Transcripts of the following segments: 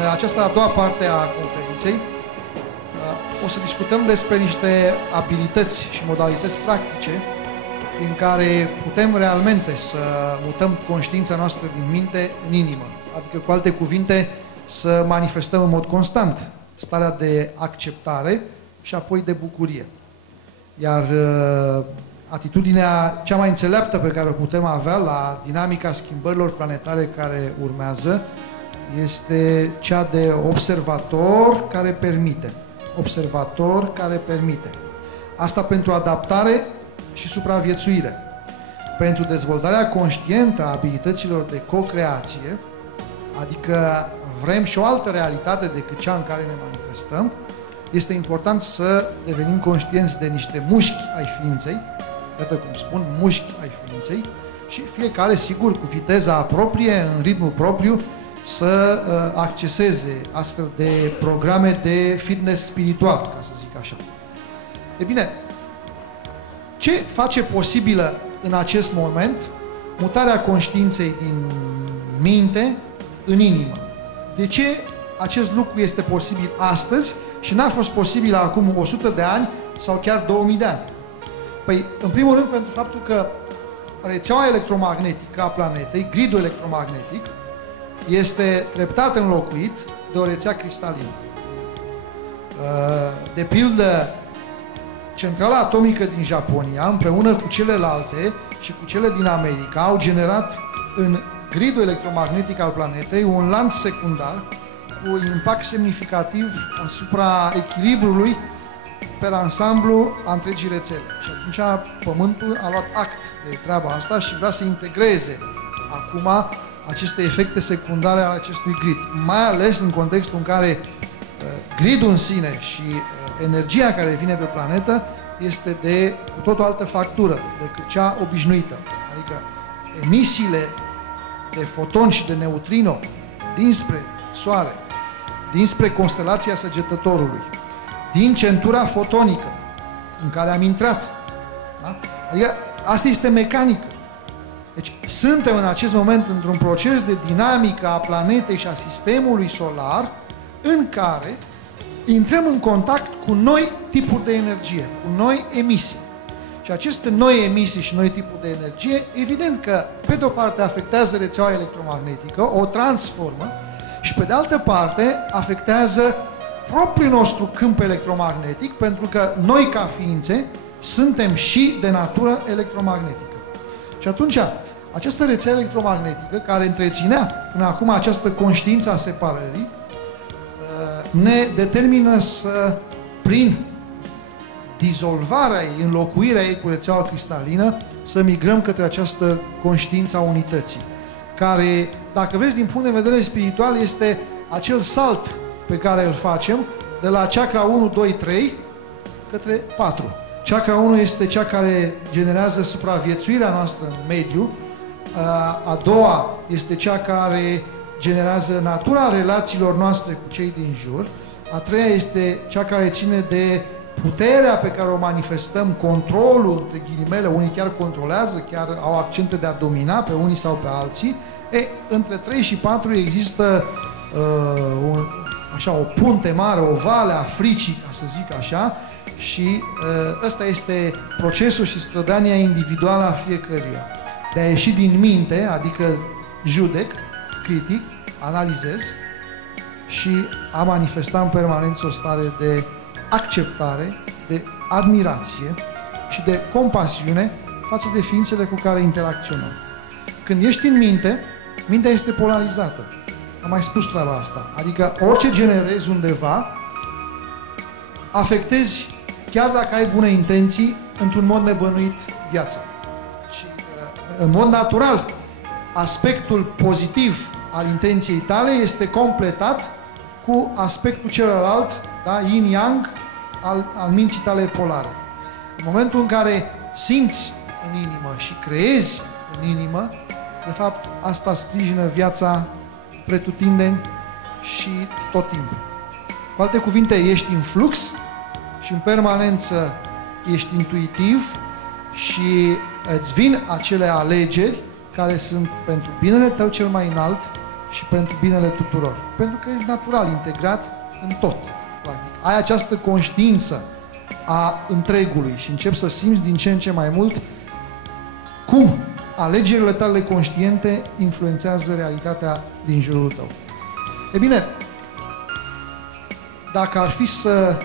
În această a doua parte a conferinței o să discutăm despre niște abilități și modalități practice prin care putem realmente să mutăm conștiința noastră din minte în inimă. Adică, cu alte cuvinte, să manifestăm în mod constant starea de acceptare și apoi de bucurie. Iar atitudinea cea mai înțeleaptă pe care o putem avea la dinamica schimbărilor planetare care urmează este cea de observator care permite. Observator care permite. Asta pentru adaptare și supraviețuire. Pentru dezvoltarea conștientă a abilităților de co-creație, adică vrem și o altă realitate decât cea în care ne manifestăm, este important să devenim conștienți de niște mușchi ai ființei, iată cum spun, mușchi ai ființei, și fiecare, sigur, cu viteza proprie, în ritmul propriu, să acceseze astfel de programe de fitness spiritual, ca să zic așa. E bine, ce face posibilă în acest moment mutarea conștiinței din minte în inimă? De ce acest lucru este posibil astăzi și n-a fost posibil acum 100 de ani sau chiar 2000 de ani? Păi, în primul rând, pentru faptul că rețeaua electromagnetică a planetei, gridul electromagnetic, este treptat înlocuit de o rețea cristalină. De pildă, centrala atomică din Japonia, împreună cu celelalte și cu cele din America, au generat în gridul electromagnetic al planetei un lanț secundar cu un impact semnificativ asupra echilibrului pe ansamblu a întregii rețele. Și atunci Pământul a luat act de treaba asta și vrea să integreze acum aceste efecte secundare ale acestui grid, mai ales în contextul în care gridul în sine și energia care vine pe planetă este de cu tot o altă factură decât cea obișnuită. Adică emisiile de fotoni și de neutrino dinspre Soare, dinspre constelația Săgetătorului, din centura fotonică în care am intrat. Da? Adică asta este mecanică. Deci suntem în acest moment într-un proces de dinamică a planetei și a sistemului solar în care intrăm în contact cu noi tipuri de energie, cu noi emisii. Și aceste noi emisii și noi tipuri de energie, evident că pe de o parte afectează rețeaua electromagnetică, o transformă, și pe de altă parte afectează propriul nostru câmp electromagnetic, pentru că noi ca ființe suntem și de natură electromagnetică. Și atunci, această rețea electromagnetică, care întreținea până acum această conștiință a separării, ne determină să, prin dizolvarea ei, înlocuirea ei cu rețeaua cristalină, să migrăm către această conștiință a unității, care, dacă vreți, din punct de vedere spiritual, este acel salt pe care îl facem de la chakra 1, 2, 3 către 4. Chakra 1 este cea care generează supraviețuirea noastră în mediu, a doua este cea care generează natura relațiilor noastre cu cei din jur, a treia este cea care ține de puterea pe care o manifestăm, controlul, între ghilimele, unii chiar controlează, chiar au accente de a domina pe unii sau pe alții. Între 3 și 4 există așa, o punte mare, o vale a fricii, ca să zic așa, și ăsta este procesul și strădania individuală a fiecăruia. De a ieși din minte, adică judec, critic, analizez și a manifesta în permanență o stare de acceptare, de admirație și de compasiune față de ființele cu care interacționăm. Când ești în minte, mintea este polarizată. Am mai spus treaba asta. Adică orice generezi undeva, afectezi, chiar dacă ai bune intenții, într-un mod nebănuit viața. Și în mod natural, aspectul pozitiv al intenției tale este completat cu aspectul celălalt, da, yin-yang, al minții tale polare. În momentul în care simți în inimă și creezi în inimă, de fapt, asta sprijină viața pretutindeni și tot timpul. Cu alte cuvinte, ești în flux și în permanență ești intuitiv și îți vin acele alegeri care sunt pentru binele tău cel mai înalt și pentru binele tuturor. Pentru că e natural, integrat în tot. Ai această conștiință a întregului și începi să simți din ce în ce mai mult cum alegerile tale conștiente influențează realitatea din jurul tău. E bine, dacă ar fi să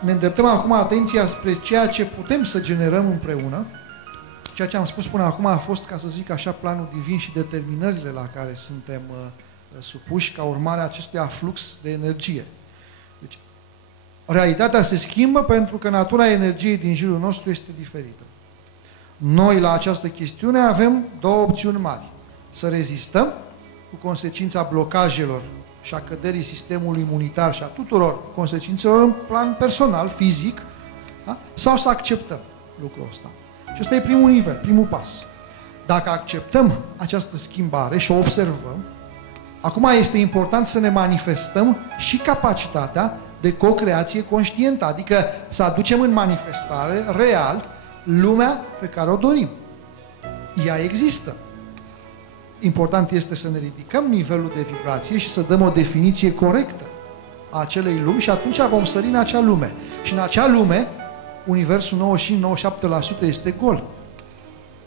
ne îndreptăm acum atenția spre ceea ce putem să generăm împreună, ceea ce am spus până acum a fost, ca să zic așa, planul divin și determinările la care suntem supuși ca urmare a acestui aflux de energie. Deci, realitatea se schimbă pentru că natura energiei din jurul nostru este diferită. Noi, la această chestiune, avem două opțiuni mari. Să rezistăm cu consecința blocajelor și a căderii sistemului imunitar și a tuturor consecințelor în plan personal, fizic, da? Sau să acceptăm lucrul ăsta. Și ăsta e primul nivel, primul pas. Dacă acceptăm această schimbare și o observăm, acum este important să ne manifestăm și capacitatea de co-creație conștientă, adică să aducem în manifestare real lumea pe care o dorim. Ea există. Important este să ne ridicăm nivelul de vibrație și să dăm o definiție corectă a acelei lumi și atunci vom sări în acea lume. Și în acea lume, universul 95-97% este gol.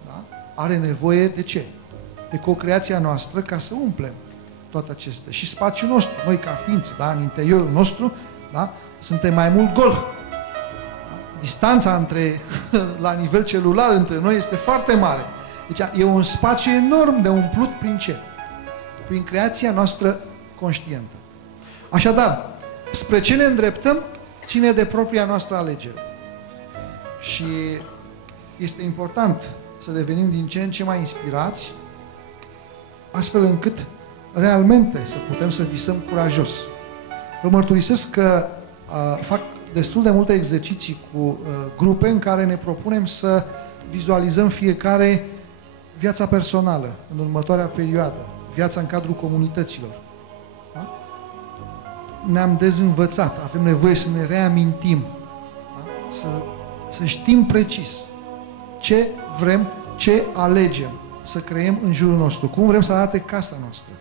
Da? Are nevoie de ce? De co-creația noastră ca să umplem toate acestea. Și spațiul nostru, noi ca ființă, da? În interiorul nostru, da? Suntem mai mult gol. Da? Distanța între, la nivel celular între noi este foarte mare. Deci e un spațiu enorm de umplut prin ce? Prin creația noastră conștientă. Așadar, spre ce ne îndreptăm ține de propria noastră alegere. Și este important să devenim din ce în ce mai inspirați, astfel încât realmente să putem să visăm curajos. Vă mărturisesc că fac destul de multe exerciții cu grupe în care ne propunem să vizualizăm fiecare viața personală în următoarea perioadă, viața în cadrul comunităților. Da? Ne-am dezînvățat, avem nevoie să ne reamintim, da? Să știm precis ce vrem, ce alegem să creăm în jurul nostru, cum vrem să arate casa noastră,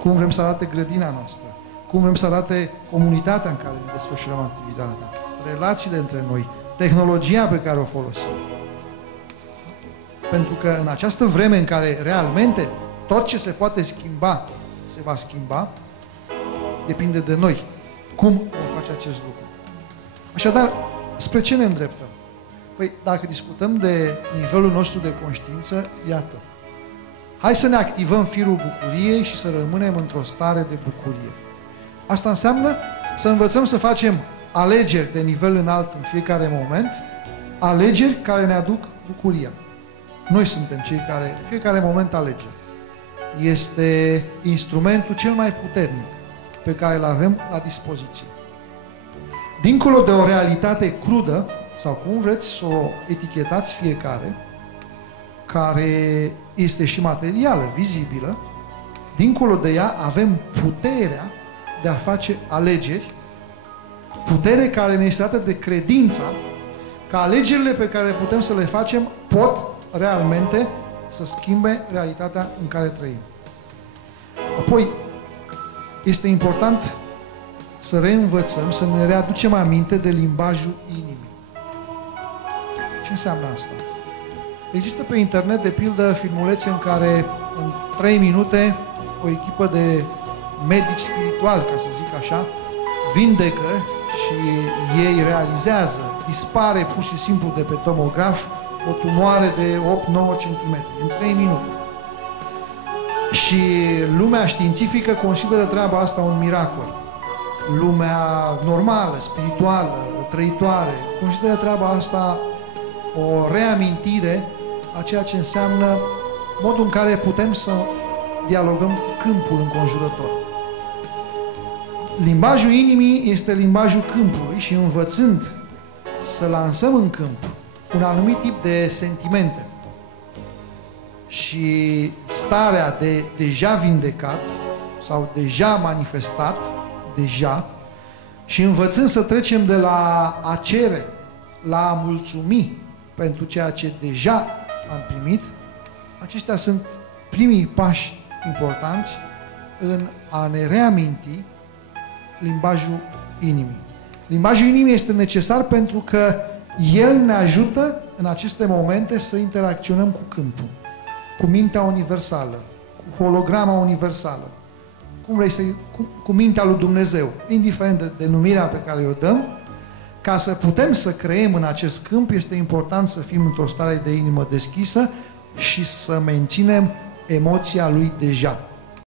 cum vrem să arate grădina noastră, cum vrem să arate comunitatea în care ne desfășurăm activitatea, relațiile între noi, tehnologia pe care o folosim. Pentru că în această vreme în care realmente tot ce se poate schimba, se va schimba, depinde de noi. Cum vom face acest lucru? Așadar, spre ce ne îndreptăm? Păi, dacă discutăm de nivelul nostru de conștiință, iată. Hai să ne activăm firul bucuriei și să rămânem într-o stare de bucurie. Asta înseamnă să învățăm să facem alegeri de nivel înalt în fiecare moment, alegeri care ne aduc bucuria. Noi suntem cei care în fiecare moment alegem. Este instrumentul cel mai puternic pe care îl avem la dispoziție. Dincolo de o realitate crudă, sau cum vreți să o etichetați fiecare, care este și materială, vizibilă, dincolo de ea avem puterea de a face alegeri, putere care ne este dată de credința că alegerile pe care putem să le facem pot realmente să schimbe realitatea în care trăim. Apoi, este important să reînvățăm, să ne readucem aminte de limbajul inimii. Ce înseamnă asta? Există pe internet, de pildă, filmulețe în care, în 3 minute, o echipă de medici spirituali, ca să zic așa, vindecă și ei realizează, dispare pur și simplu de pe tomograf o tumoare de 8-9 cm, în 3 minute. Și lumea științifică consideră treaba asta un miracol. Lumea normală, spirituală, trăitoare, consideră treaba asta o reamintire a ceea ce înseamnă modul în care putem să dialogăm cu câmpul înconjurător. Limbajul inimii este limbajul câmpului și învățând să lansăm în câmp un anumit tip de sentimente și starea de deja vindecat sau deja manifestat, deja, și învățând să trecem de la a cere la a mulțumi pentru ceea ce deja am primit, aceștia sunt primii pași importanți în a ne reaminti limbajul inimii. Limbajul inimii este necesar pentru că el ne ajută în aceste momente să interacționăm cu câmpul, cu mintea universală, cu holograma universală, cum vrei să, cu mintea lui Dumnezeu, indiferent de denumirea pe care o dăm. Ca să putem să creăm în acest câmp, este important să fim într-o stare de inimă deschisă și să menținem emoția lui deja.